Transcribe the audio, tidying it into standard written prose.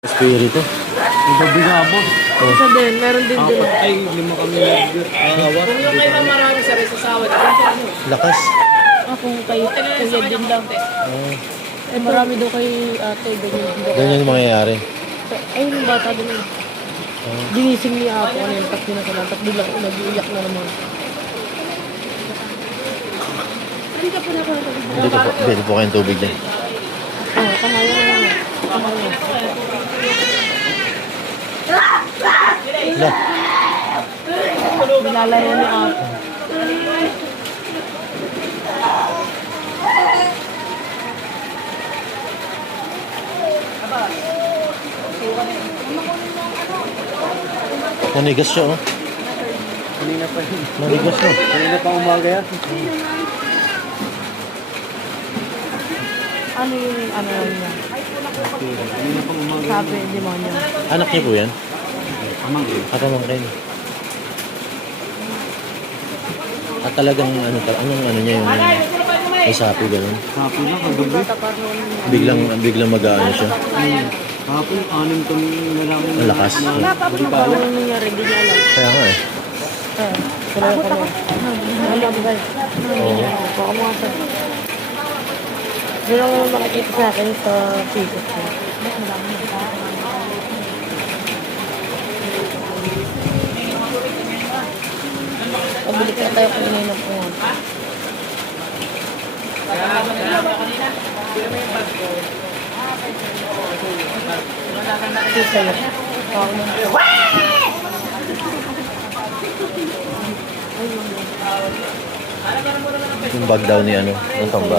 Espiritu. Ito bigabos. Isa din, meron din din. Ay, lima kami nag-awat. Kung yung kayo marami sa resasawa, Lakas. Kung kayo, kuya din lang. Oh, Eh, marami daw kay ate, ganyan din daw. ganyan yung mangyayari. Ay, yung bata din eh. Ginising niya ako, ano yung tak na sa tapos biglang nag-iiyak na naman. Hindi ka po na ako Hindi po kayong tubig dyan. Oo, kamayo na lang. Kamayo. Lah, Nilalaro ni ako. nanigas siya oh. Kanina pa yun. Nanigas na. Kanina pa umaga yan. Ano yung ano niya? Kanina pa umaga. Sabi, demonyo. Anak niya po yan? Amang eh. Pamangkin. At talagang anong ano niya yung may sapi gano'n. Hapon lang, kagabi. Bata pa rin. Biglang mag-ano siya. Hapon, 6 kami na lang. Ang lakas. Hindi pa Ano alam. nangyari, hindi niya alam. Kaya nga eh. Kaya ko na. Alam ba? Oo. Baka mga sa... Yun ang nakikita sa akin sa Facebook ko. Pabili kaya tayo kung ngayon ng pungan. Ito sa'yo. Ako na. Yung bag daw ni ano, ng tamba.